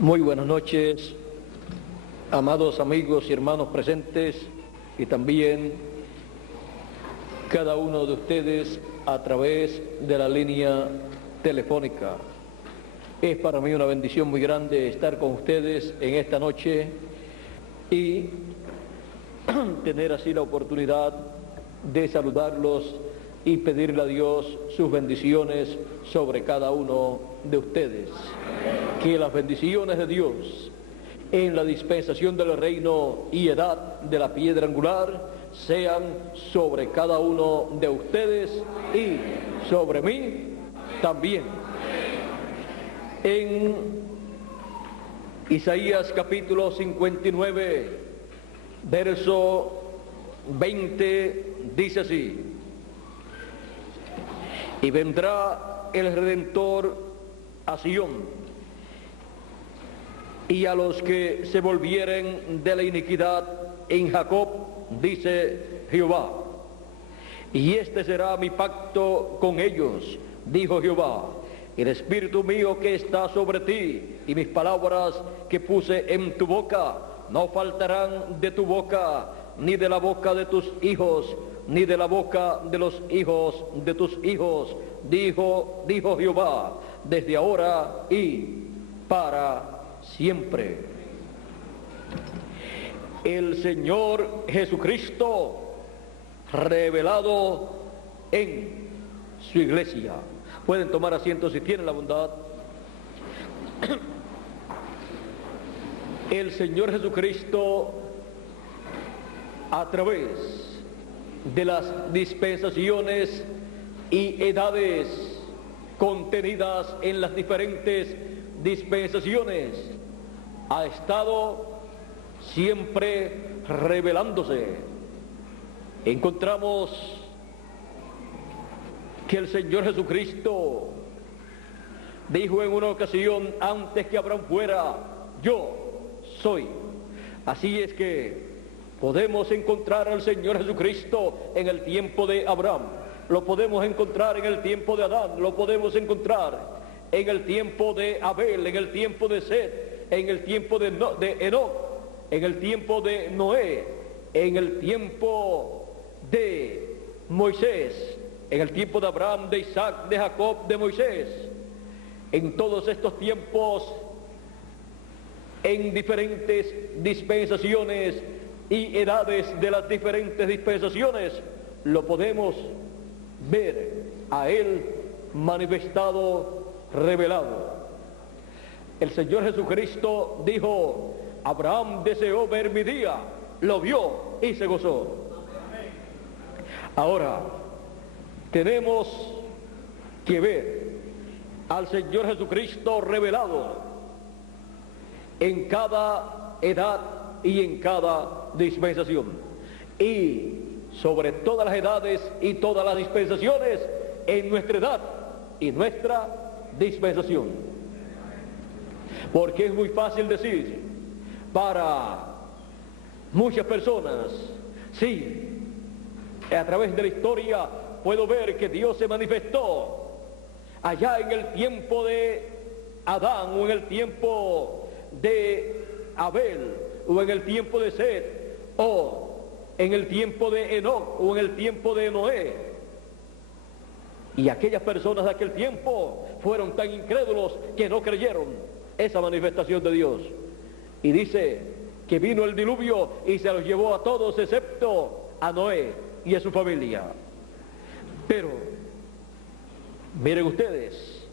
Muy buenas noches, amados amigos y hermanos presentes, y también cada uno de ustedes a través de la línea telefónica. Es para mí una bendición muy grande estar con ustedes en esta noche y tener así la oportunidad de saludarlos y pedirle a Dios sus bendiciones sobre cada uno de ustedes. Que las bendiciones de Dios en la dispensación del reino y edad de la piedra angular sean sobre cada uno de ustedes y sobre mí también. En Isaías capítulo 59, verso 20, dice así: y vendrá el Redentor a Sión, y a los que se volvieren de la iniquidad en Jacob, dice Jehová. Y este será mi pacto con ellos, dijo Jehová. El espíritu mío que está sobre ti y mis palabras que puse en tu boca no faltarán de tu boca, ni de la boca de tus hijos, ni de la boca de los hijos de tus hijos, dijo Jehová, desde ahora y para siempre. El Señor Jesucristo revelado en su iglesia. Pueden tomar asiento si tienen la bondad. El Señor Jesucristo, a través de las dispensaciones y edades contenidas en las diferentes dispensaciones, ha estado siempre revelándose. Encontramos que el Señor Jesucristo dijo en una ocasión: antes que Abraham fuera, yo soy. Así es que podemos encontrar al Señor Jesucristo en el tiempo de Abraham, lo podemos encontrar en el tiempo de Adán, lo podemos encontrar en el tiempo de Abel, en el tiempo de Set, en el tiempo de Enoc, en el tiempo de Noé, en el tiempo de Moisés, en el tiempo de Abraham, de Isaac, de Jacob, de Moisés. En todos estos tiempos, en diferentes dispensaciones y edades de las diferentes dispensaciones, lo podemos ver a Él manifestado, revelado. El Señor Jesucristo dijo: Abraham deseó ver mi día, lo vio y se gozó. Ahora tenemos que ver al Señor Jesucristo revelado en cada edad y en cada dispensación, y sobre todas las edades y todas las dispensaciones, en nuestra edad y nuestra dispensación. Porque es muy fácil decir para muchas personas: sí, a través de la historia puedo ver que Dios se manifestó allá en el tiempo de Adán, o en el tiempo de Abel, o en el tiempo de Set, o en el tiempo de Enoc, o en el tiempo de Noé. Y aquellas personas de aquel tiempo fueron tan incrédulos que no creyeron esa manifestación de Dios. Y dice que vino el diluvio y se los llevó a todos excepto a Noé y a su familia. Pero miren ustedes,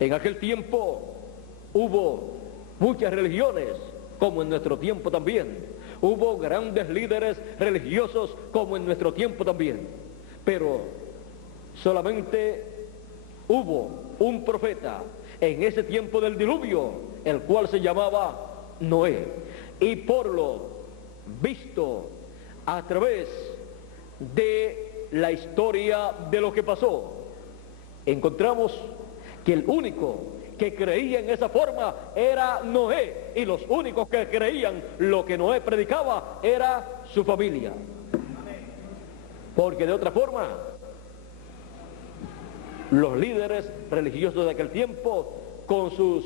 en aquel tiempo hubo muchas religiones, como en nuestro tiempo también. Hubo grandes líderes religiosos, como en nuestro tiempo también. Pero solamente hubo un profeta en ese tiempo del diluvio, el cual se llamaba Noé. Y por lo visto a través de la historia de lo que pasó, encontramos que el único que creía en esa forma era Noé, y los únicos que creían lo que Noé predicaba era su familia. Porque de otra forma, los líderes religiosos de aquel tiempo, con sus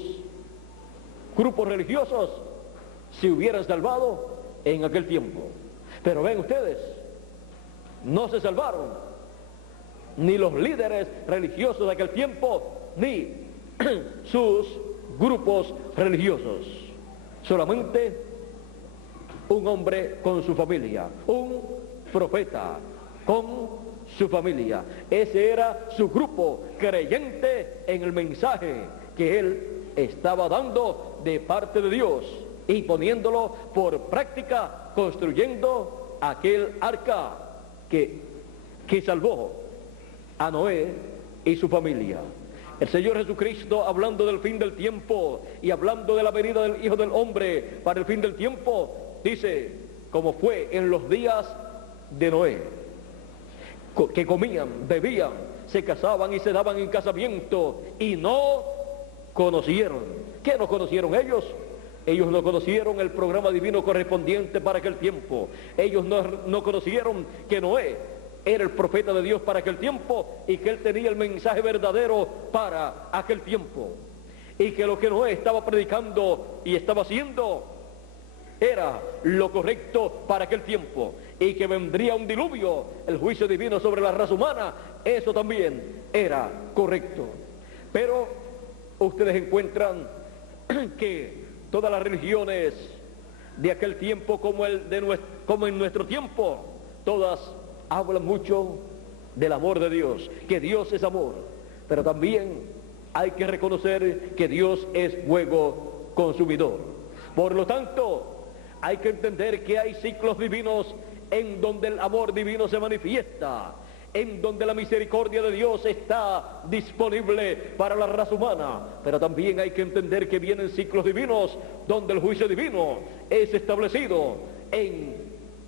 grupos religiosos se hubieran salvado en aquel tiempo. Pero ven ustedes, no se salvaron ni los líderes religiosos de aquel tiempo, ni sus grupos religiosos. Solamente un hombre con su familia, un profeta con su familia. Ese era su grupo creyente en el mensaje que él estaba dando de parte de Dios y poniéndolo por práctica, construyendo aquel arca que salvó a Noé y su familia. El Señor Jesucristo, hablando del fin del tiempo y hablando de la venida del Hijo del Hombre para el fin del tiempo, dice, como fue en los días de Noé, que comían, bebían, se casaban y se daban en casamiento y no conocieron. ¿Qué no conocieron ellos? Ellos no conocieron el programa divino correspondiente para aquel tiempo. Ellos no conocieron que Noé era el profeta de Dios para aquel tiempo y que él tenía el mensaje verdadero para aquel tiempo. Y que lo que Noé estaba predicando y estaba haciendo era lo correcto para aquel tiempo. Y que vendría un diluvio, el juicio divino sobre la raza humana, eso también era correcto. Pero ustedes encuentran que todas las religiones de aquel tiempo como en nuestro tiempo, todas hablan mucho del amor de Dios, que Dios es amor, pero también hay que reconocer que Dios es fuego consumidor. Por lo tanto, hay que entender que hay ciclos divinos en donde el amor divino se manifiesta, en donde la misericordia de Dios está disponible para la raza humana, pero también hay que entender que vienen ciclos divinos donde el juicio divino es establecido en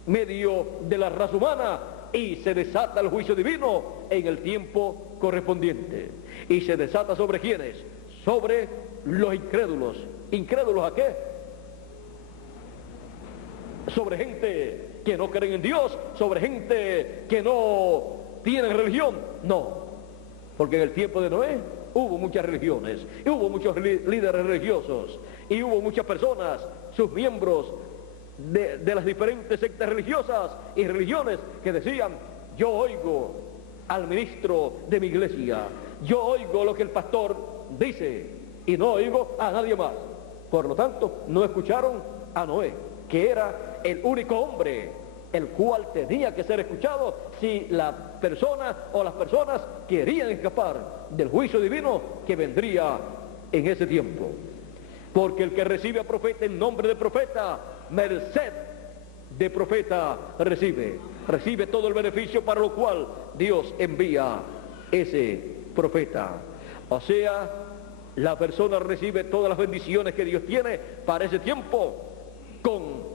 medio de la raza humana y se desata el juicio divino en el tiempo correspondiente. ¿Y se desata sobre quiénes? Sobre los incrédulos. ¿Incrédulos a qué? Sobre gente que no creen en Dios, sobre gente que no tienen religión. No, porque en el tiempo de Noé hubo muchas religiones, y hubo muchos líderes religiosos, y hubo muchas personas, sus miembros de las diferentes sectas religiosas y religiones que decían, yo oigo al ministro de mi iglesia, yo oigo lo que el pastor dice y no oigo a nadie más. Por lo tanto, no escucharon a Noé, que era el único hombre el cual tenía que ser escuchado si la persona o las personas querían escapar del juicio divino que vendría en ese tiempo. Porque el que recibe a profeta en nombre de profeta, merced de profeta recibe todo el beneficio para lo cual Dios envía ese profeta. O sea, la persona recibe todas las bendiciones que Dios tiene para ese tiempo con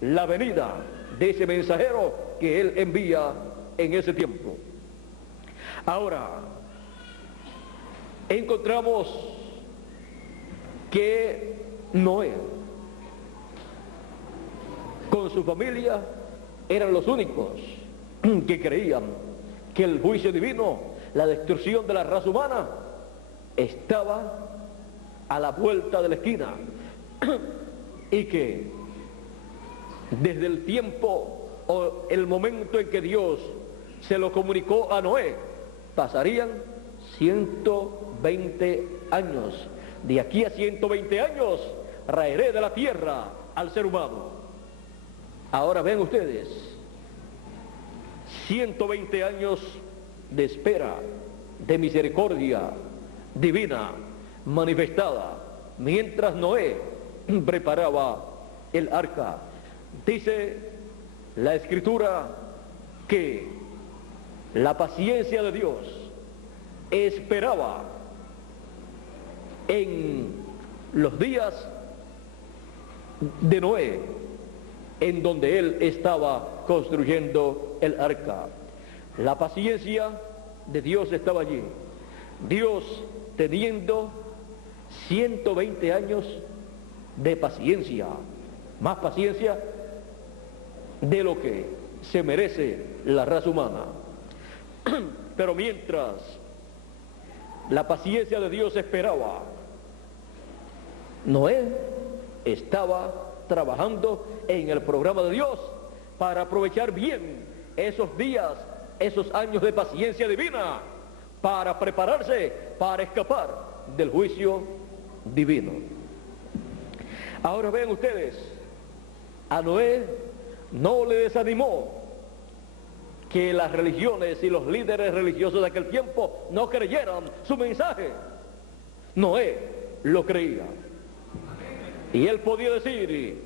la venida de ese mensajero que Él envía en ese tiempo. Ahora, encontramos que Noé con su familia eran los únicos que creían que el juicio divino, la destrucción de la raza humana, estaba a la vuelta de la esquina y que desde el tiempo o el momento en que Dios se lo comunicó a Noé, pasarían 120 años. De aquí a 120 años raeré de la tierra al ser humano. Ahora ven ustedes, 120 años de espera, de misericordia divina manifestada, mientras Noé preparaba el arca. Dice la Escritura que la paciencia de Dios esperaba en los días de Noé, en donde él estaba construyendo el arca. La paciencia de Dios estaba allí. Dios teniendo 120 años de paciencia, más paciencia de lo que se merece la raza humana. Pero mientras la paciencia de Dios esperaba Noé estaba trabajando en el programa de Dios para aprovechar bien esos días, esos años de paciencia divina, para prepararse para escapar del juicio divino. Ahora vean ustedes, a Noé no le desanimó que las religiones y los líderes religiosos de aquel tiempo no creyeran su mensaje. Noé lo creía. Y él podía decir,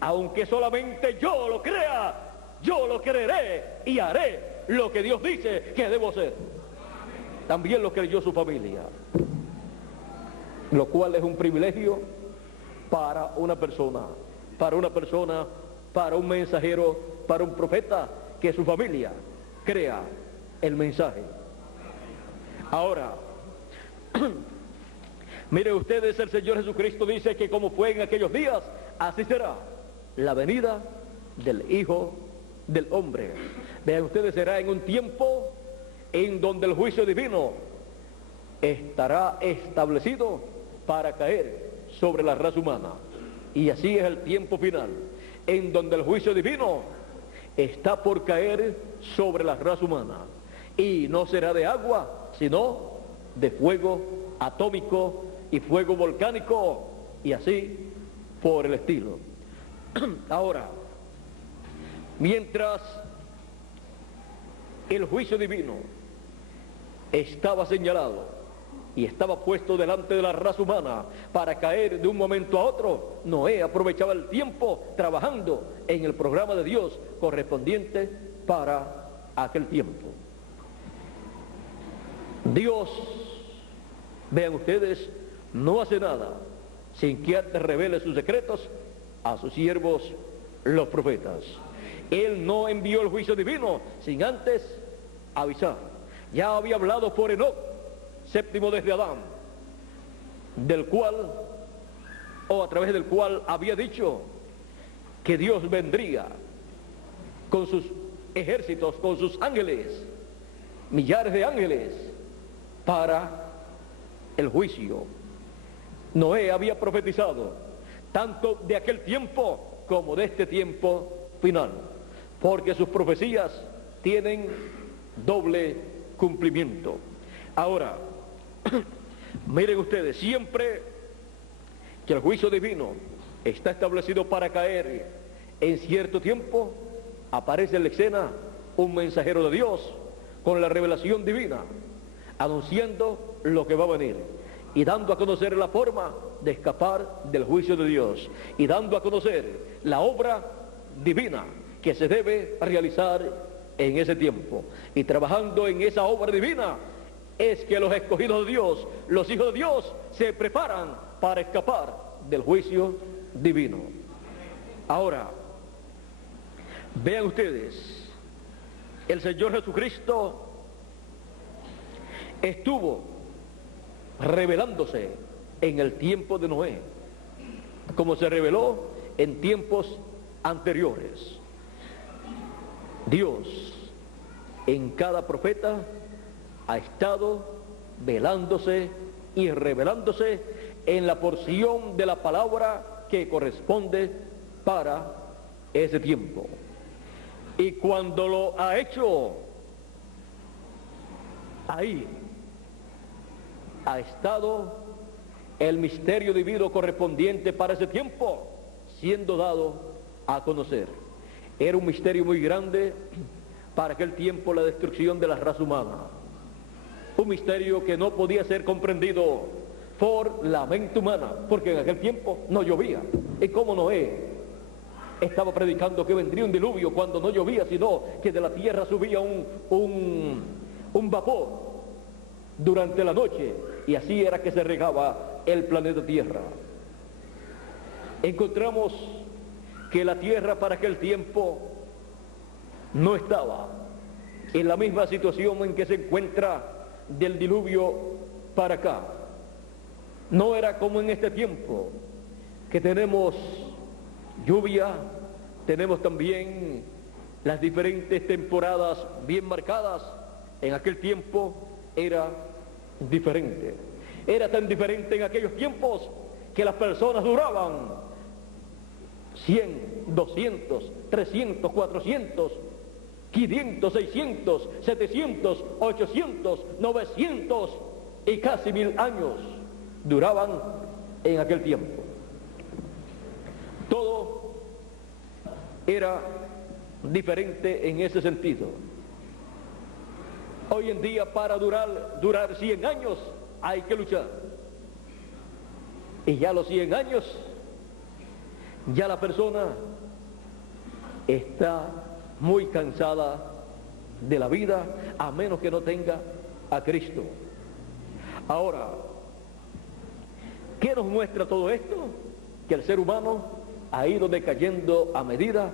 aunque solamente yo lo crea, yo lo creeré y haré lo que Dios dice que debo hacer. También lo creyó su familia, lo cual es un privilegio para una persona, para un mensajero, para un profeta, que su familia crea el mensaje. Ahora, miren ustedes, el Señor Jesucristo dice que como fue en aquellos días, así será la venida del Hijo del Hombre. Vean ustedes, será en un tiempo en donde el juicio divino estará establecido para caer sobre la raza humana. Y así es el tiempo final, en donde el juicio divino está por caer sobre la raza humana. Y no será de agua, sino de fuego atómico y fuego volcánico, y así por el estilo. Ahora, mientras el juicio divino estaba señalado y estaba puesto delante de la raza humana para caer de un momento a otro, Noé aprovechaba el tiempo trabajando en el programa de Dios correspondiente para aquel tiempo. Dios, vean ustedes, no hace nada sin que antes revele sus secretos a sus siervos los profetas. Él no envió el juicio divino sin antes avisar. Ya había hablado por Enoc, séptimo desde Adán, del cual, o a través del cual había dicho que Dios vendría con sus ejércitos, con sus ángeles, millares de ángeles, para el juicio. Noé había profetizado tanto de aquel tiempo como de este tiempo final, porque sus profecías tienen doble cumplimiento. Ahora, miren ustedes, siempre que el juicio divino está establecido para caer en cierto tiempo, aparece en la escena un mensajero de Dios con la revelación divina, anunciando lo que va a venir y dando a conocer la forma de escapar del juicio de Dios y dando a conocer la obra divina que se debe realizar en ese tiempo. Y trabajando en esa obra divina es que los escogidos de Dios, los hijos de Dios, se preparan para escapar del juicio divino. Ahora, vean ustedes, el Señor Jesucristo estuvo revelándose en el tiempo de Noé, como se reveló en tiempos anteriores. Dios en cada profeta ha estado velándose y revelándose en la porción de la palabra que corresponde para ese tiempo. Y cuando lo ha hecho, ahí ha estado el misterio divino correspondiente para ese tiempo siendo dado a conocer. Era un misterio muy grande para aquel tiempo, la destrucción de la raza humana. Un misterio que no podía ser comprendido por la mente humana, porque en aquel tiempo no llovía. Y como Noé estaba predicando que vendría un diluvio cuando no llovía, sino que de la tierra subía un vapor durante la noche, y así era que se regaba el planeta Tierra. Encontramos que la tierra para aquel tiempo no estaba en la misma situación en que se encuentra del diluvio para acá. No era como en este tiempo, que tenemos lluvia, tenemos también las diferentes temporadas bien marcadas. En aquel tiempo era diferente. Era tan diferente en aquellos tiempos que las personas duraban 100, 200, 300, 400, 500, 600, 700, 800, 900 y casi 1000 años duraban en aquel tiempo. Todo era diferente en ese sentido. Hoy en día para durar 100 años hay que luchar. Y ya a los 100 años, ya la persona está muy cansada de la vida, a menos que no tenga a Cristo. Ahora, ¿qué nos muestra todo esto? Que el ser humano ha ido decayendo a medida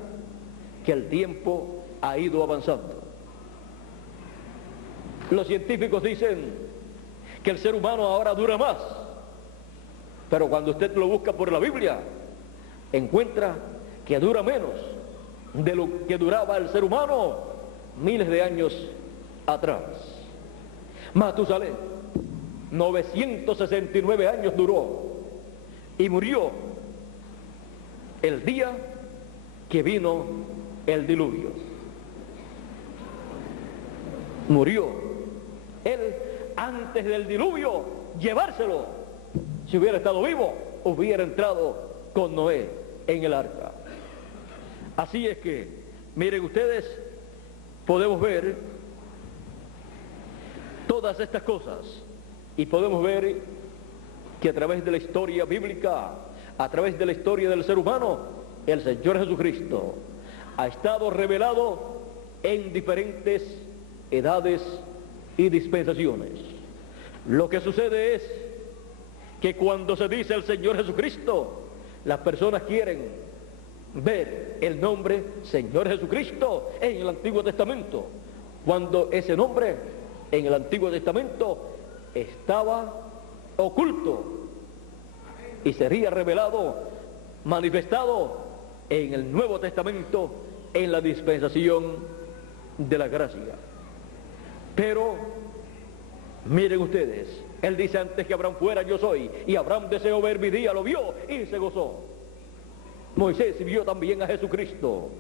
que el tiempo ha ido avanzando. Los científicos dicen que el ser humano ahora dura más, pero cuando usted lo busca por la Biblia, encuentra que dura menos de lo que duraba el ser humano miles de años atrás. Matusalén, 969 años duró y murió el día que vino el diluvio. Murió él antes del diluvio, llevárselo. Si hubiera estado vivo, hubiera entrado con Noé en el arca. Así es que, miren ustedes, podemos ver todas estas cosas y podemos ver que a través de la historia bíblica, a través de la historia del ser humano, el Señor Jesucristo ha estado revelado en diferentes edades y dispensaciones. Lo que sucede es que cuando se dice el Señor Jesucristo, las personas quieren ver el nombre Señor Jesucristo en el Antiguo Testamento, cuando ese nombre en el Antiguo Testamento estaba oculto y sería revelado, manifestado en el Nuevo Testamento, en la dispensación de la gracia. Pero miren ustedes, él dice: antes que Abraham fuera, yo soy. Y Abraham deseó ver mi día, lo vio y se gozó. Moisés vio también a Jesucristo,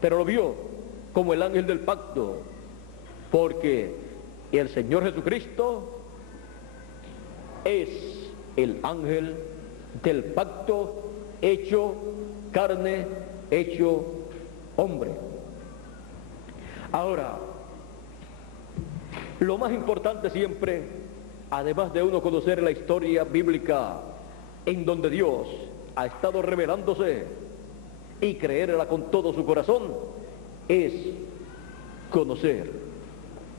pero lo vio como el ángel del pacto, porque el Señor Jesucristo es el ángel del pacto hecho carne, hecho hombre. Ahora, lo más importante siempre, además de uno conocer la historia bíblica en donde Dios ha estado revelándose y creerla con todo su corazón, es conocer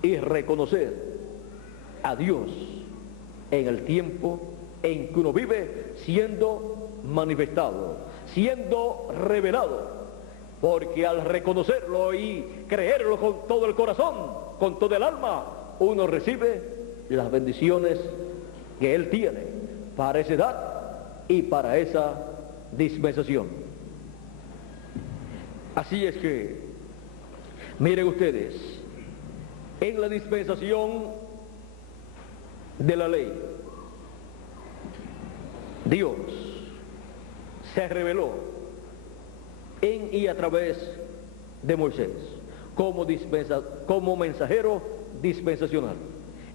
y reconocer a Dios en el tiempo en que uno vive, siendo manifestado, siendo revelado, porque al reconocerlo y creerlo con todo el corazón, con todo el alma, uno recibe las bendiciones que Él tiene para esa edad y para esa dispensación. Así es que, miren ustedes, en la dispensación de la ley, Dios se reveló en y a través de Moisés como mensajero dispensacional.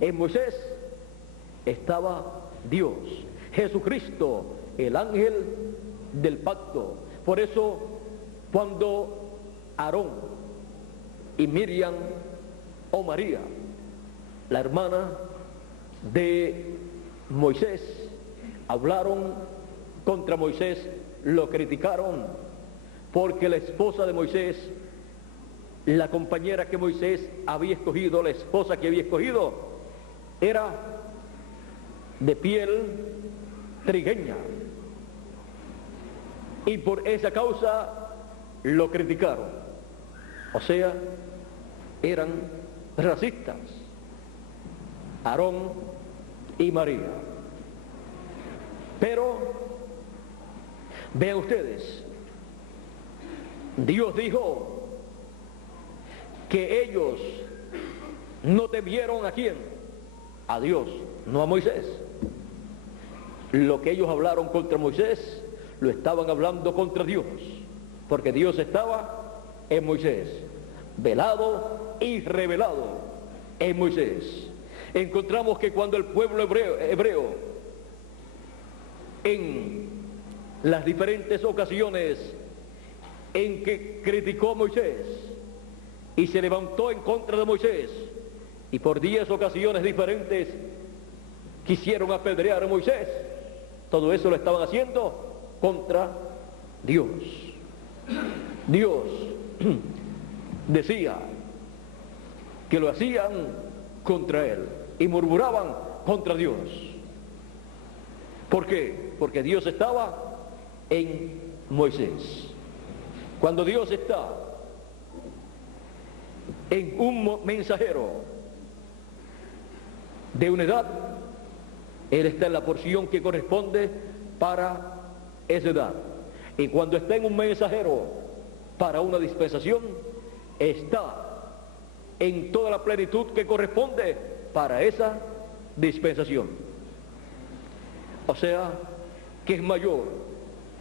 En Moisés estaba Dios, Jesucristo, el ángel del pacto. Por eso, cuando Aarón y Miriam o María, la hermana de Moisés, hablaron contra Moisés, lo criticaron, porque la esposa de Moisés, la compañera que Moisés había escogido, la esposa que había escogido, era de piel trigueña, y por esa causa lo criticaron. O sea, eran racistas, Aarón y María. Pero vean ustedes, Dios dijo que ellos no temieron ¿a quién? A Dios, no a Moisés. lo que ellos hablaron contra Moisés, lo estaban hablando contra Dios, porque Dios estaba en Moisés, velado y revelado en Moisés. Encontramos que cuando el pueblo hebreo en las diferentes ocasiones en que criticó a Moisés y se levantó en contra de Moisés, y por 10 ocasiones diferentes quisieron apedrear a Moisés, todo eso lo estaban haciendo contra Dios. Dios decía que lo hacían contra él y murmuraban contra Dios. ¿Por qué? Porque Dios estaba en Moisés. Cuando Dios está en un mensajero de una edad, Él está en la porción que corresponde para esa edad. Y cuando está en un mensajero para una dispensación, está en toda la plenitud que corresponde para esa dispensación. O sea, que es mayor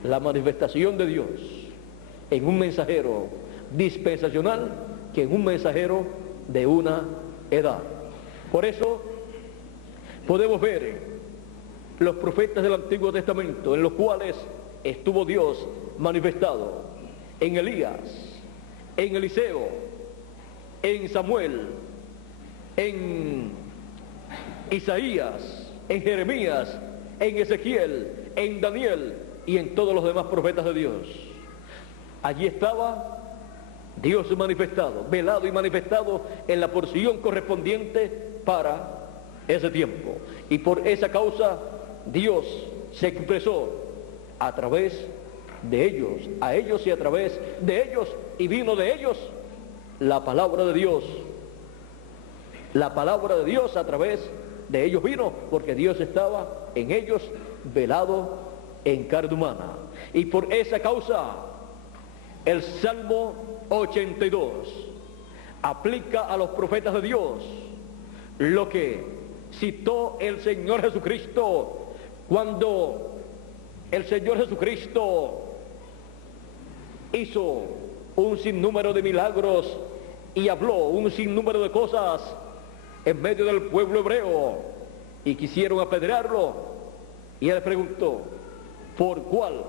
la manifestación de Dios en un mensajero dispensacional que en un mensajero de una edad. Por eso podemos ver los profetas del Antiguo Testamento, en los cuales estuvo Dios manifestado: en Elías, en Eliseo, en Samuel, en Isaías, en Jeremías, en Ezequiel, en Daniel y en todos los demás profetas de Dios. Allí estaba Dios manifestado, velado y manifestado en la porción correspondiente para ese tiempo. Y por esa causa Dios se expresó a través de ellos, a ellos y a través de ellos, y vino de ellos la palabra de Dios. La palabra de Dios a través de ellos vino, porque Dios estaba en ellos, velado en carne humana. Y por esa causa el Salmo 82 aplica a los profetas de Dios lo que citó el Señor Jesucristo cuando el Señor Jesucristo hizo un sinnúmero de milagros y habló un sinnúmero de cosas en medio del pueblo hebreo, y quisieron apedrearlo, y él preguntó: ¿por cuál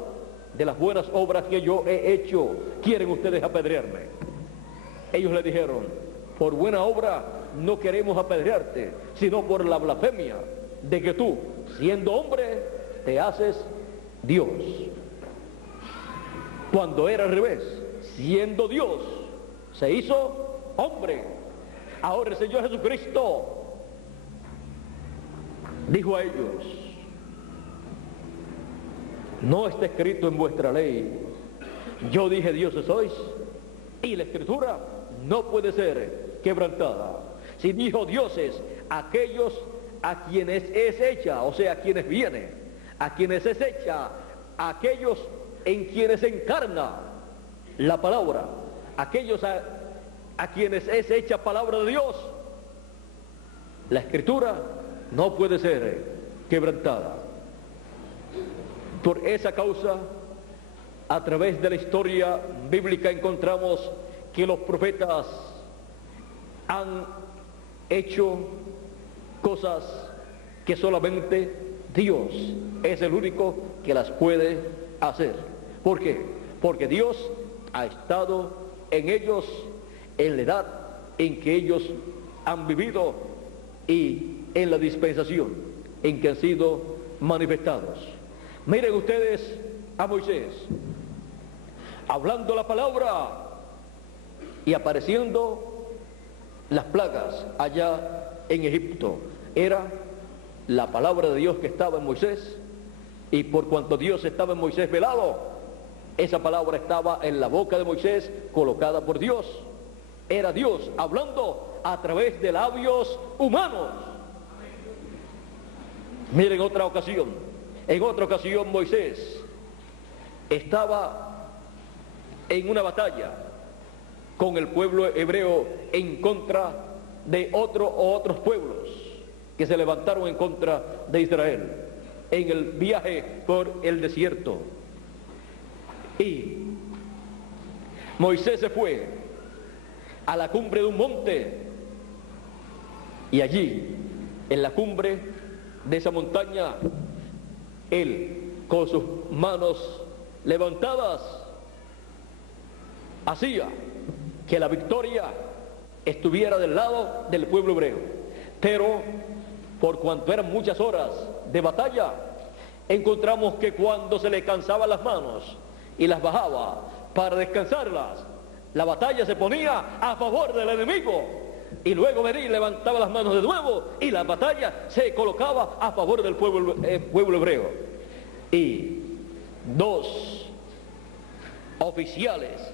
de las buenas obras que yo he hecho quieren ustedes apedrearme? Ellos le dijeron: por buena obra no queremos apedrearte, sino por la blasfemia de que tú, siendo hombre, te haces Dios. Cuando era al revés, siendo Dios, se hizo hombre. Ahora el Señor Jesucristo dijo a ellos: no está escrito en vuestra ley, yo dije dioses sois, y la escritura no puede ser quebrantada. Si dijo dioses, aquellos a quienes es hecha, o sea, a quienes viene, a quienes es hecha, aquellos en quienes encarna la palabra, aquellos a quienes es hecha palabra de Dios, la escritura no puede ser quebrantada. Por esa causa, a través de la historia bíblica encontramos que los profetas han hecho cosas que solamente Dios es el único que las puede hacer. ¿Por qué? Porque Dios ha estado en ellos en la edad en que ellos han vivido y en la dispensación en que han sido manifestados. Miren ustedes a Moisés hablando la palabra y apareciendo las plagas allá en Egipto. Era la palabra de Dios que estaba en Moisés, y por cuanto Dios estaba en Moisés velado, esa palabra estaba en la boca de Moisés, colocada por Dios. Era Dios hablando a través de labios humanos. Miren en otra ocasión Moisés estaba en una batalla con el pueblo hebreo en contra de otros pueblos que se levantaron en contra de Israel. en el viaje por el desierto. Y Moisés se fue a la cumbre de un monte, y allí, en la cumbre de esa montaña, él, con sus manos levantadas, hacía que la victoria estuviera del lado del pueblo hebreo. Pero por cuanto eran muchas horas de batalla, encontramos que cuando se le cansaban las manos y las bajaba para descansarlas, la batalla se ponía a favor del enemigo, y luego venía y levantaba las manos de nuevo y la batalla se colocaba a favor del pueblo hebreo. Y dos oficiales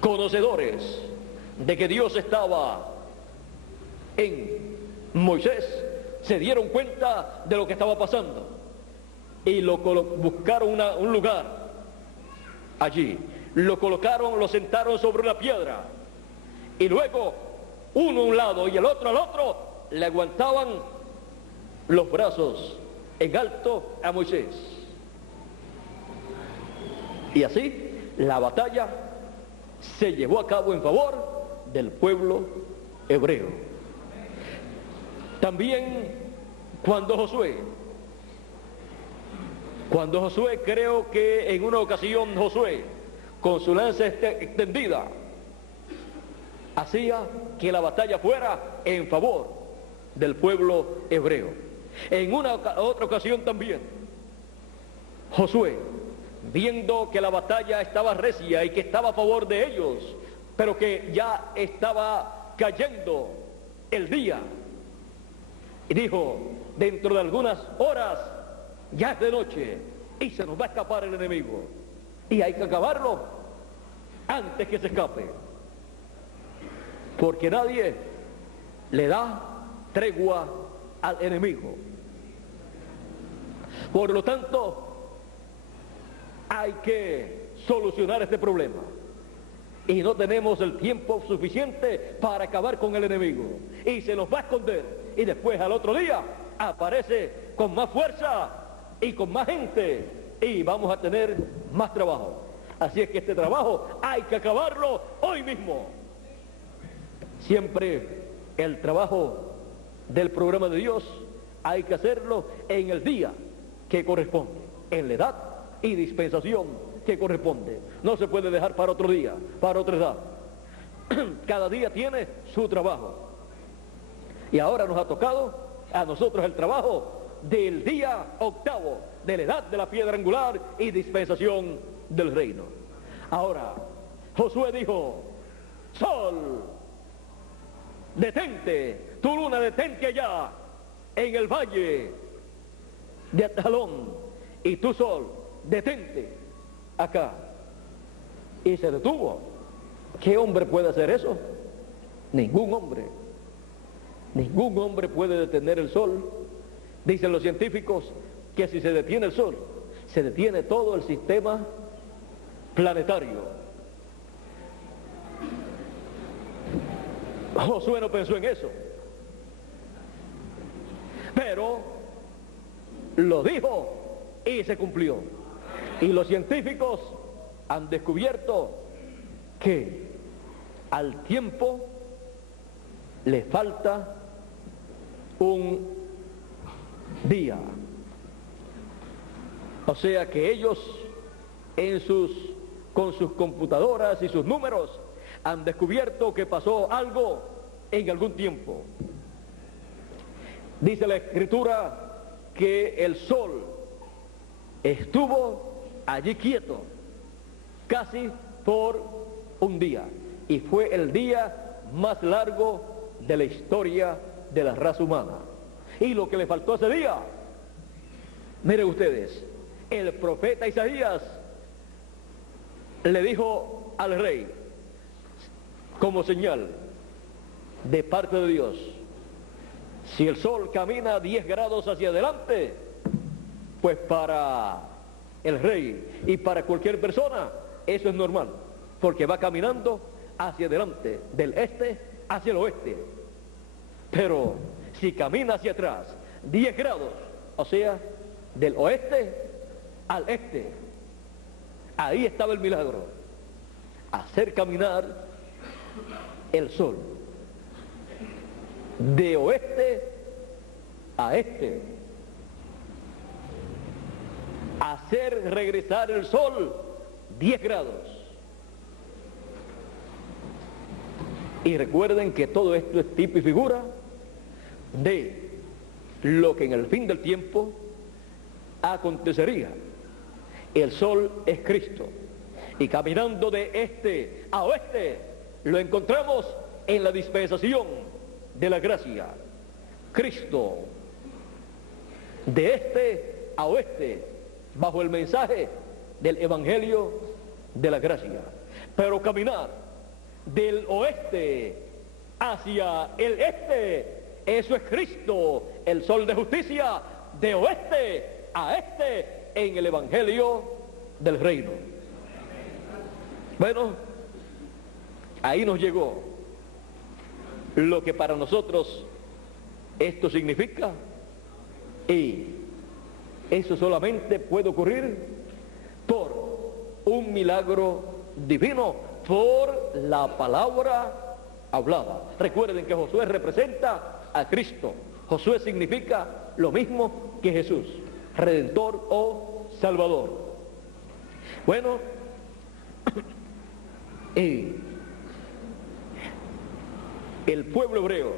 conocedores de que Dios estaba en Moisés se dieron cuenta de lo que estaba pasando y buscaron un lugar allí, lo colocaron, lo sentaron sobre una piedra, y luego uno a un lado y el otro al otro le aguantaban los brazos en alto a Moisés. Y así la batalla se llevó a cabo en favor del pueblo hebreo. También cuando Josué, creo que en una ocasión Josué, con su lanza extendida, hacía que la batalla fuera en favor del pueblo hebreo. En una otra ocasión también, Josué, viendo que la batalla estaba recia y que estaba a favor de ellos, pero que ya estaba cayendo el día, y dijo: dentro de algunas horas ya es de noche y se nos va a escapar el enemigo, y hay que acabarlo antes que se escape, porque nadie le da tregua al enemigo. Por lo tanto, hay que solucionar este problema, y no tenemos el tiempo suficiente para acabar con el enemigo, y se nos va a esconder, y después al otro día aparece con más fuerza y con más gente, y vamos a tener más trabajo. Así es que este trabajo hay que acabarlo hoy mismo. Siempre el trabajo del programa de Dios hay que hacerlo en el día que corresponde, en la edad y dispensación que corresponde. No se puede dejar para otro día, para otra edad. Cada día tiene su trabajo. Y ahora nos ha tocado a nosotros el trabajo del día octavo, de la edad de la piedra angular y dispensación del reino. Ahora, Josué dijo: sol, detente, tu luna detente allá en el valle de Ajalón, y tu sol detente acá. Y se detuvo. ¿Qué hombre puede hacer eso? Ningún hombre. Ningún hombre puede detener el sol. Dicen los científicos que si se detiene el sol, se detiene todo el sistema planetario. Josué no pensó en eso, pero lo dijo y se cumplió. Y los científicos han descubierto que al tiempo le falta un día. O sea que ellos con sus computadoras y sus números han descubierto que pasó algo en algún tiempo. Dice la Escritura que el sol estuvo allí quieto casi por un día, y fue el día más largo de la historia de la raza humana. Y lo que le faltó ese día, miren ustedes, el profeta Isaías le dijo al rey, como señal de parte de Dios: si el sol camina 10 grados hacia adelante, pues para el rey y para cualquier persona eso es normal, porque va caminando hacia adelante, del este hacia el oeste. Pero si camina hacia atrás 10 grados o sea, del oeste al este. Ahí estaba el milagro, hacer caminar el sol de oeste a este, hacer regresar el sol 10 grados. Y recuerden que todo esto es tipo y figura de lo que en el fin del tiempo acontecería. El sol es Cristo, y caminando de este a oeste lo encontramos en la dispensación de la gracia. Cristo de este a oeste bajo el mensaje del evangelio de la gracia. Pero caminar del oeste hacia el este, eso es Cristo, el sol de justicia, de oeste a este en el evangelio del reino. Bueno, ahí nos llegó lo que para nosotros esto significa, y eso solamente puede ocurrir por un milagro divino, por la palabra hablada. Recuerden que Josué representa a Cristo. Josué significa lo mismo que Jesús, Redentor o Salvador. Bueno, el pueblo hebreo,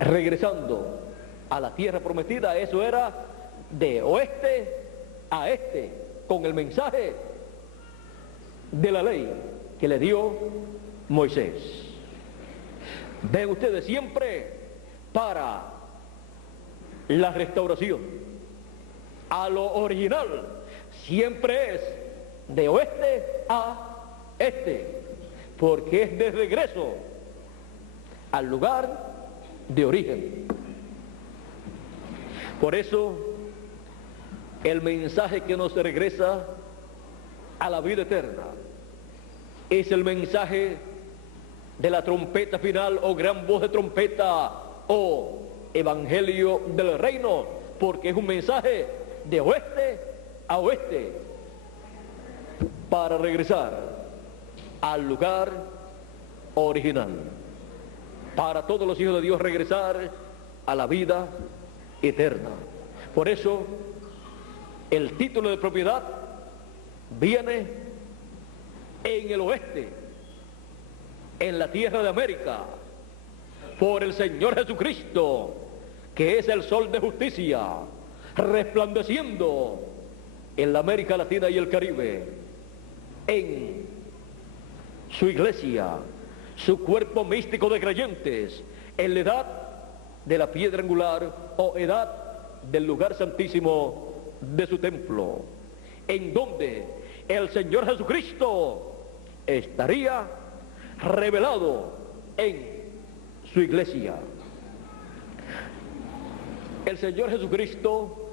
regresando a la tierra prometida, eso era de oeste a este, con el mensaje de la ley que le dio Moisés. Ven ustedes, siempre para la restauración a lo original siempre es de oeste a este, porque es de regreso al lugar de origen. Por eso el mensaje que nos regresa a la vida eterna es el mensaje de la trompeta final, o gran voz de trompeta, o evangelio del reino, porque es un mensaje de oeste a oeste para regresar al lugar original, para todos los hijos de Dios regresar a la vida eterna. Por eso el título de propiedad viene en el oeste, en la tierra de América, por el Señor Jesucristo, que es el sol de justicia, resplandeciendo en la América Latina y el Caribe, en su iglesia, su cuerpo místico de creyentes, en la edad de la piedra angular o edad del lugar santísimo de su templo, en donde el Señor Jesucristo estaría revelado en su iglesia. El Señor Jesucristo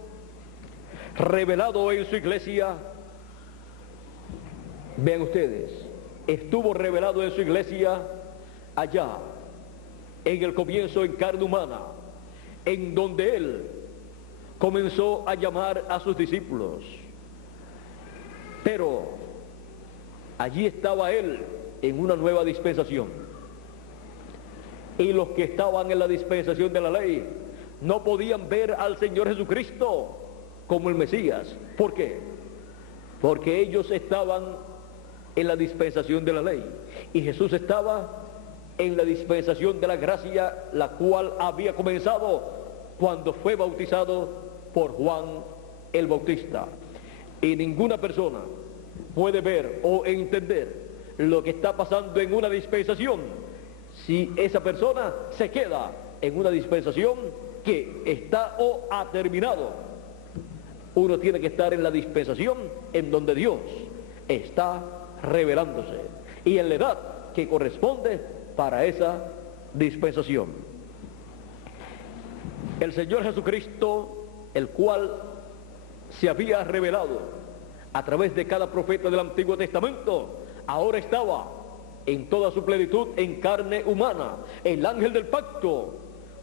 revelado en su iglesia, vean ustedes, estuvo revelado en su iglesia allá, en el comienzo en carne humana, en donde Él comenzó a llamar a sus discípulos. Pero allí estaba Él en una nueva dispensación. Y los que estaban en la dispensación de la ley no podían ver al Señor Jesucristo como el Mesías. ¿Por qué? Porque ellos estaban en la dispensación de la ley y Jesús estaba en la dispensación de la gracia, la cual había comenzado cuando fue bautizado por Juan el Bautista. Y ninguna persona puede ver o entender lo que está pasando en una dispensación si esa persona se queda en una dispensación que está o ha terminado. Uno tiene que estar en la dispensación en donde Dios está revelándose y en la edad que corresponde para esa dispensación. El Señor Jesucristo, el cual se había revelado a través de cada profeta del Antiguo Testamento, ahora estaba en toda su plenitud en carne humana, el ángel del pacto,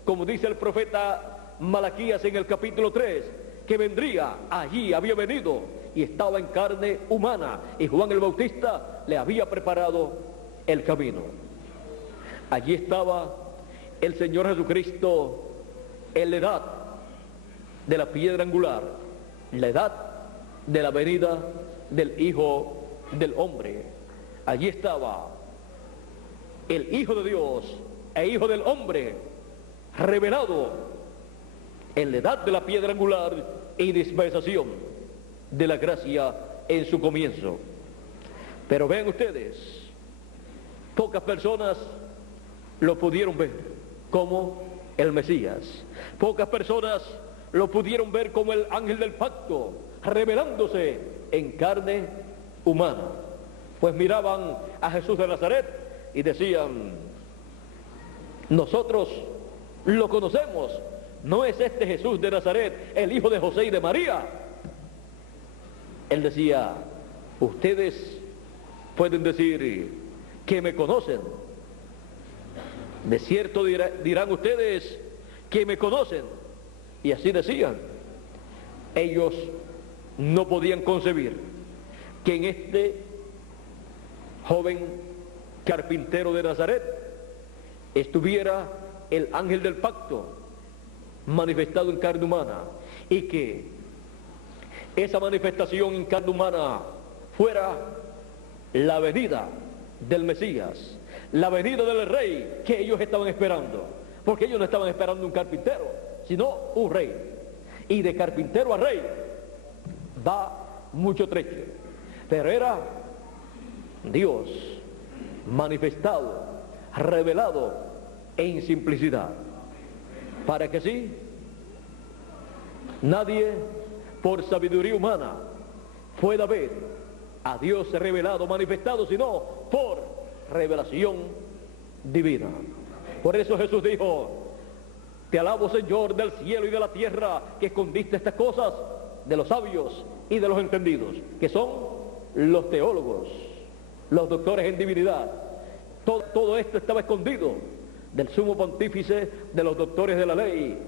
como dice el profeta Malaquías en el capítulo 3, que vendría, allí había venido y estaba en carne humana, y Juan el Bautista le había preparado el camino. Allí estaba el Señor Jesucristo en la edad de la piedra angular, la edad de la venida del Hijo del Hombre. Allí estaba el Hijo de Dios e Hijo del Hombre, revelado en la edad de la piedra angular y dispensación de la gracia en su comienzo. Pero vean ustedes, pocas personas lo pudieron ver como el Mesías. Pocas personas lo pudieron ver como el ángel del pacto, revelándose en carne humana. Pues miraban a Jesús de Nazaret y decían: nosotros lo conocemos, ¿no es este Jesús de Nazaret el hijo de José y de María? Él decía: ustedes pueden decir que me conocen, de cierto dirán ustedes que me conocen. Y así decían. Ellos no podían concebir que en este joven carpintero de Nazaret estuviera el ángel del pacto manifestado en carne humana, y que esa manifestación en carne humana fuera la venida del Mesías, la venida del rey que ellos estaban esperando, porque ellos no estaban esperando un carpintero, sino un rey. Y de carpintero a rey va mucho trecho, pero era Dios manifestado, revelado en simplicidad, para que sí, nadie por sabiduría humana pueda ver a Dios revelado, manifestado, sino por revelación divina. Por eso Jesús dijo: te alabo, Señor, del cielo y de la tierra, que escondiste estas cosas de los sabios y de los entendidos, que son los teólogos, los doctores en divinidad. Todo esto estaba escondido del sumo pontífice, de los doctores de la ley,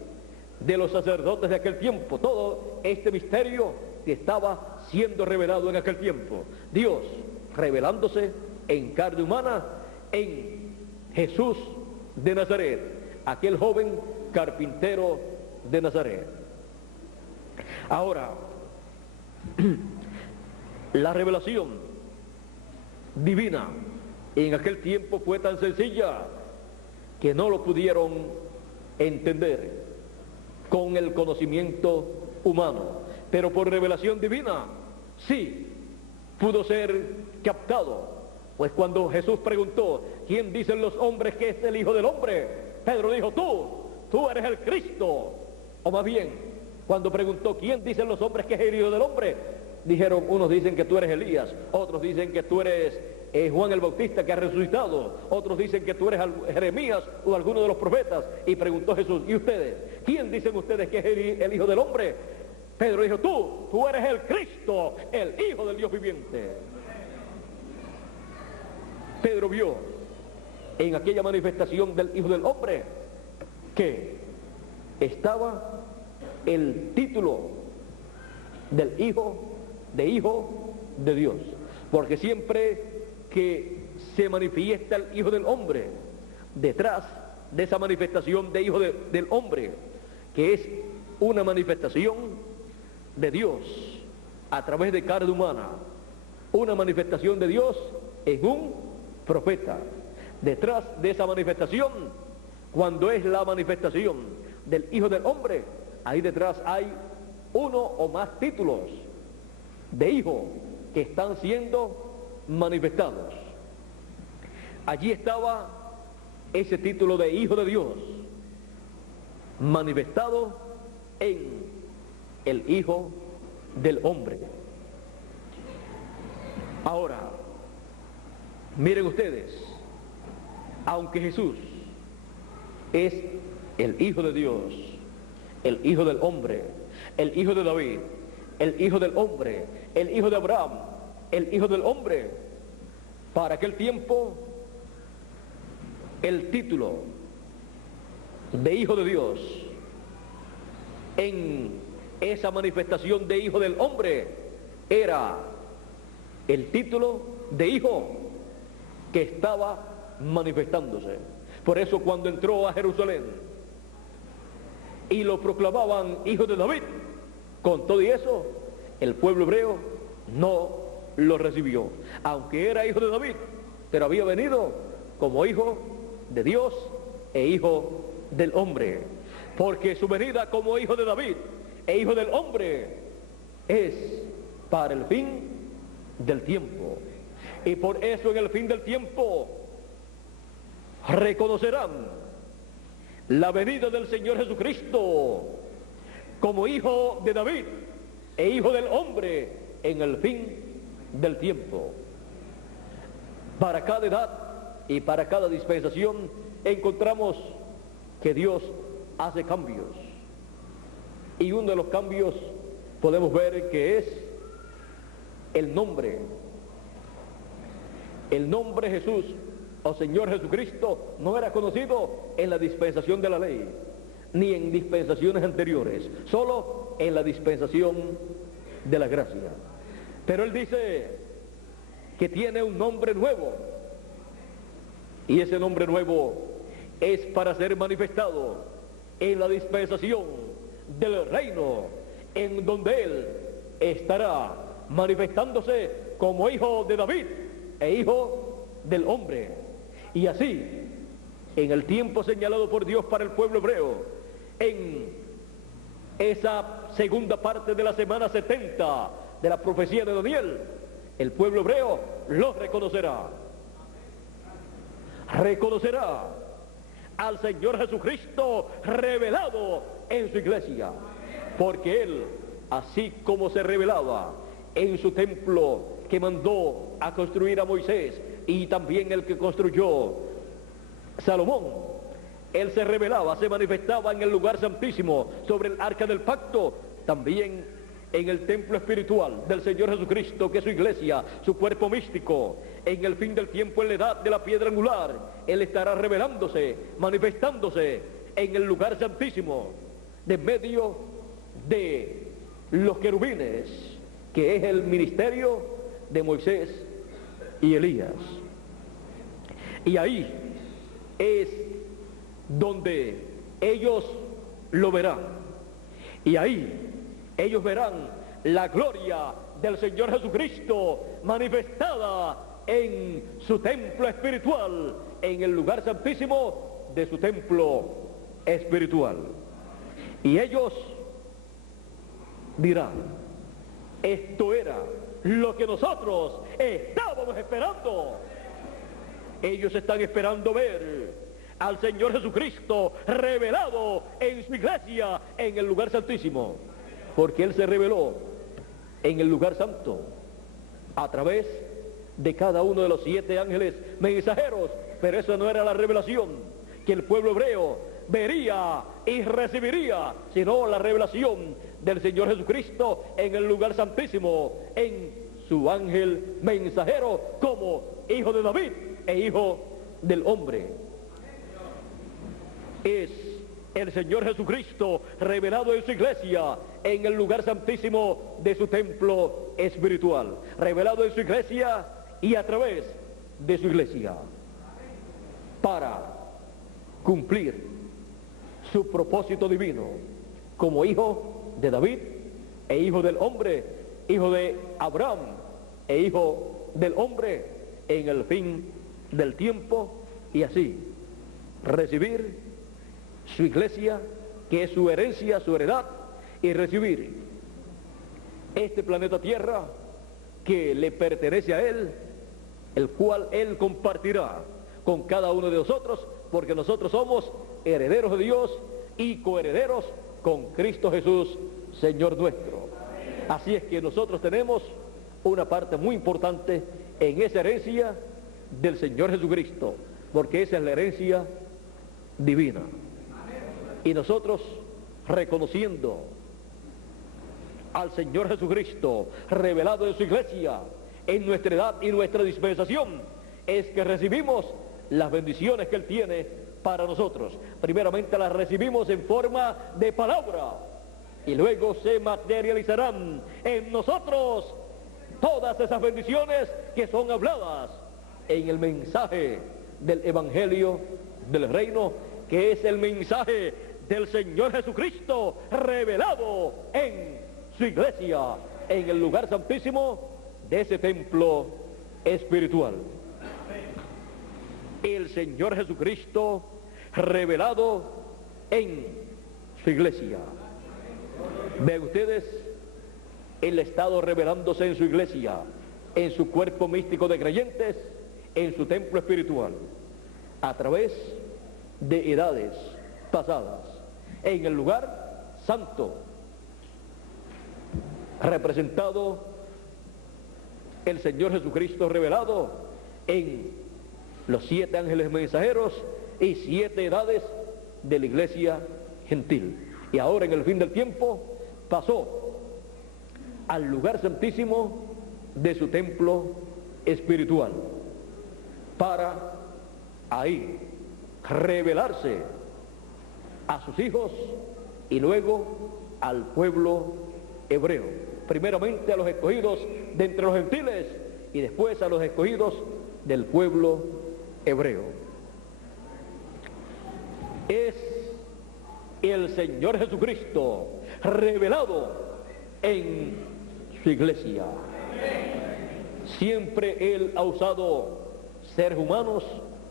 de los sacerdotes de aquel tiempo. Todo este misterio que estaba siendo revelado en aquel tiempo. Dios revelándose en carne humana en Jesús de Nazaret, aquel joven carpintero de Nazaret. Ahora, la revelación divina en aquel tiempo fue tan sencilla que no lo pudieron entender con el conocimiento humano, pero por revelación divina sí pudo ser captado. Pues cuando Jesús preguntó: ¿quién dicen los hombres que es el Hijo del Hombre?, Pedro dijo: tú eres el Cristo. O más bien, cuando preguntó: ¿quién dicen los hombres que es el Hijo del Hombre?, dijeron: unos dicen que tú eres Elías, otros dicen que tú eres Juan el Bautista que ha resucitado, otros dicen que tú eres Jeremías o alguno de los profetas. Y preguntó Jesús: ¿y ustedes? ¿Quién dicen ustedes que es el Hijo del Hombre? Pedro dijo: tú eres el Cristo, el Hijo del Dios viviente. Pedro vio en aquella manifestación del Hijo del Hombre que estaba el título del Hijo de Dios, porque siempre que se manifiesta el Hijo del Hombre, detrás de esa manifestación de Hijo del Hombre, que es una manifestación de Dios a través de carne humana, una manifestación de Dios en un profeta. Detrás de esa manifestación, cuando es la manifestación del Hijo del Hombre, ahí detrás hay uno o más títulos de hijo que están siendo manifestados. Allí estaba ese título de Hijo de Dios manifestado en el Hijo del Hombre. Ahora, miren ustedes, aunque Jesús es el Hijo de Dios, el Hijo del Hombre, el Hijo de David, el Hijo del Hombre, el Hijo de Abraham, el Hijo del Hombre, para aquel tiempo el título de Hijo de Dios en esa manifestación de hijo del hombre era el título de hijo que estaba manifestándose. Por eso cuando entró a Jerusalén y lo proclamaban hijo de David, con todo y eso, el pueblo hebreo no lo recibió. Aunque era hijo de David, pero había venido como hijo de Dios e hijo del hombre. Porque su venida como hijo de David e hijo del hombre es para el fin del tiempo. Y por eso en el fin del tiempo reconocerán la venida del Señor Jesucristo como hijo de David e hijo del hombre en el fin del tiempo. Para cada edad y para cada dispensación encontramos que Dios hace cambios. Y uno de los cambios podemos ver que es el nombre. El nombre Jesús o Señor Jesucristo no era conocido en la dispensación de la ley, ni en dispensaciones anteriores, solo en la dispensación de la gracia. Pero Él dice que tiene un nombre nuevo, y ese nombre nuevo es para ser manifestado en la dispensación del reino, en donde Él estará manifestándose como hijo de David e hijo del hombre. Y así, en el tiempo señalado por Dios para el pueblo hebreo, en esa segunda parte de la semana 70 de la profecía de Daniel, el pueblo hebreo lo reconocerá. Reconocerá al Señor Jesucristo revelado en su iglesia, porque Él, así como se revelaba en su templo que mandó a construir a Moisés y también el que construyó Salomón, Él se revelaba, se manifestaba en el lugar santísimo sobre el arca del pacto, también en el templo espiritual del Señor Jesucristo, que es su iglesia, su cuerpo místico. En el fin del tiempo, en la edad de la piedra angular, Él estará revelándose, manifestándose en el lugar santísimo, de medio de los querubines, que es el ministerio de Moisés y Elías. Y ahí es donde ellos lo verán. Y ahí ellos verán la gloria del Señor Jesucristo manifestada en su templo espiritual, en el lugar santísimo de su templo espiritual. Y ellos dirán: esto era lo que nosotros estábamos esperando. Ellos están esperando ver al Señor Jesucristo revelado en su iglesia, en el lugar santísimo, porque Él se reveló en el lugar santo a través de cada uno de los 7 ángeles mensajeros. Pero eso no era la revelación que el pueblo hebreo vería y recibiría, sino la revelación del Señor Jesucristo en el lugar santísimo, en su ángel mensajero, como hijo de David e hijo del hombre. Es el Señor Jesucristo revelado en su iglesia, en el lugar santísimo de su templo espiritual, revelado en su iglesia y a través de su iglesia, para cumplir su propósito divino como hijo de David e hijo del hombre, hijo de Abraham e hijo del hombre en el fin del tiempo, y así recibir su iglesia, que es su herencia, su heredad, y recibir este planeta Tierra que le pertenece a Él, el cual Él compartirá con cada uno de nosotros, porque nosotros somos herederos de Dios y coherederos con Cristo Jesús, Señor nuestro. Así es que nosotros tenemos una parte muy importante en esa herencia del Señor Jesucristo, porque esa es la herencia divina. Y nosotros, reconociendo al Señor Jesucristo revelado en su iglesia, en nuestra edad y nuestra dispensación, es que recibimos las bendiciones que Él tiene para nosotros. Primeramente las recibimos en forma de palabra, y luego se materializarán en nosotros todas esas bendiciones que son habladas en el mensaje del Evangelio del Reino, que es el mensaje del Señor Jesucristo revelado en su iglesia, en el lugar santísimo de ese templo espiritual. El Señor Jesucristo revelado en su iglesia. Vean ustedes, Él ha estado revelándose en su iglesia, en su cuerpo místico de creyentes, en su templo espiritual, a través de edades pasadas, en el lugar santo, representado el Señor Jesucristo revelado en los 7 ángeles mensajeros y 7 edades de la iglesia gentil. Y ahora en el fin del tiempo pasó al lugar santísimo de su templo espiritual para ahí revelarse a sus hijos y luego al pueblo hebreo, primeramente a los escogidos de entre los gentiles y después a los escogidos del pueblo hebreo. Es el Señor Jesucristo revelado en su iglesia. Siempre Él ha usado seres humanos,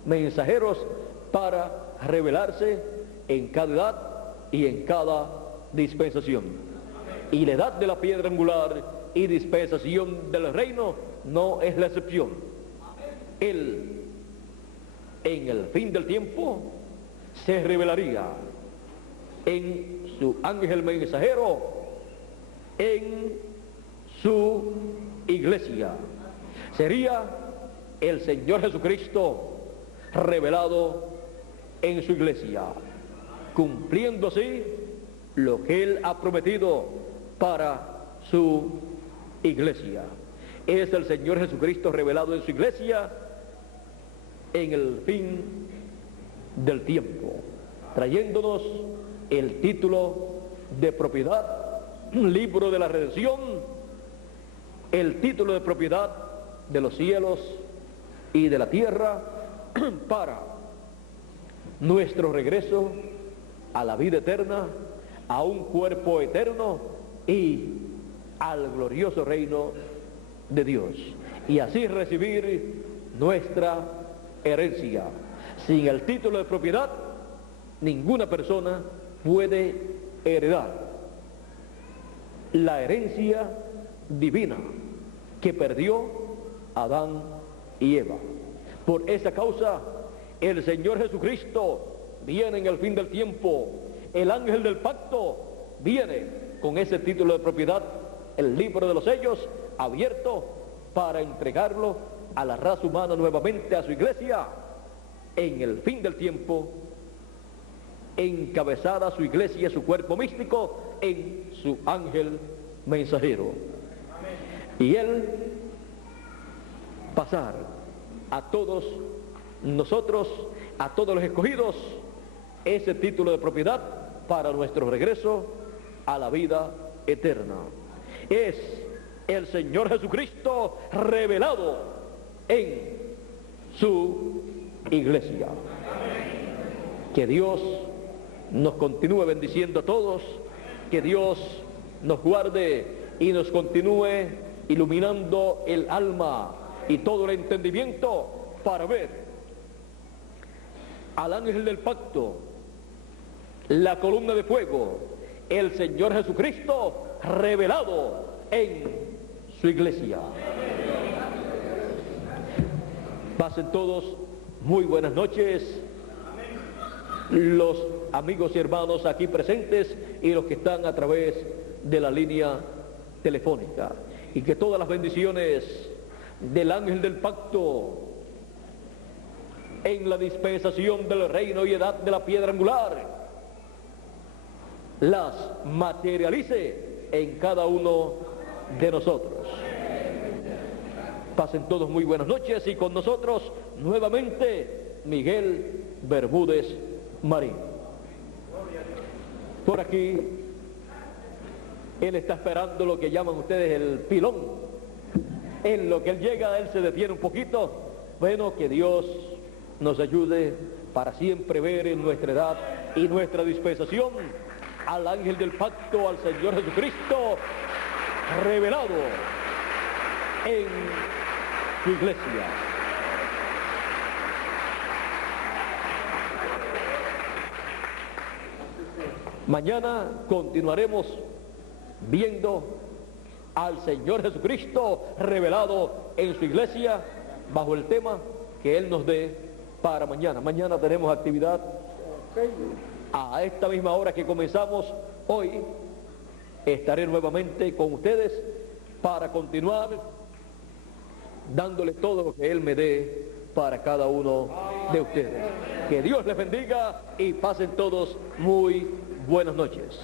mensajeros, para revelarse en cada edad y en cada dispensación. Y la edad de la piedra angular y dispensación del reino no es la excepción. Él, en el fin del tiempo, se revelaría en su ángel mensajero, en su iglesia. Sería el Señor Jesucristo revelado en su iglesia, cumpliendo así lo que Él ha prometido para su iglesia. Es el Señor Jesucristo revelado en su iglesia en el fin del tiempo, trayéndonos el título de propiedad, un libro de la redención, el título de propiedad de los cielos y de la tierra para nuestro regreso a la vida eterna, a un cuerpo eterno y al glorioso reino de Dios, y así recibir nuestra herencia. Sin el título de propiedad, ninguna persona puede heredar la herencia divina que perdió Adán y Eva. Por esa causa, el Señor Jesucristo viene en el fin del tiempo. El ángel del pacto viene con ese título de propiedad, el libro de los sellos, abierto para entregarlo a la raza humana nuevamente, a su iglesia, en el fin del tiempo, encabezada su iglesia, su cuerpo místico, en su ángel mensajero. Y Él pasar a todos nosotros, a todos los escogidos, ese título de propiedad para nuestro regreso a la vida eterna. Es el Señor Jesucristo revelado en su iglesia. Que Dios nos continúe bendiciendo a todos, que Dios nos guarde y nos continúe iluminando el alma y todo el entendimiento para ver al ángel del pacto, la columna de fuego, el Señor Jesucristo revelado en su iglesia. Pasen todos muy buenas noches, los amigos y hermanos aquí presentes y los que están a través de la línea telefónica, y que todas las bendiciones del ángel del pacto en la dispensación del reino y edad de la piedra angular las materialice en cada uno de nosotros. Pasen todos muy buenas noches, y con nosotros nuevamente Miguel Bermúdez Marín. Por aquí Él está esperando lo que llaman ustedes el pilón. En lo que Él llega, Él se detiene un poquito. Bueno, que Dios nos ayude para siempre ver en nuestra edad y nuestra dispensación al ángel del pacto, al Señor Jesucristo, revelado en su iglesia. Mañana continuaremos viendo al Señor Jesucristo revelado en su iglesia bajo el tema que Él nos dé para mañana. Mañana tenemos actividad a esta misma hora que comenzamos hoy. Estaré nuevamente con ustedes para continuar dándole todo lo que Él me dé para cada uno de ustedes. Que Dios les bendiga y pasen todos muy buenas noches.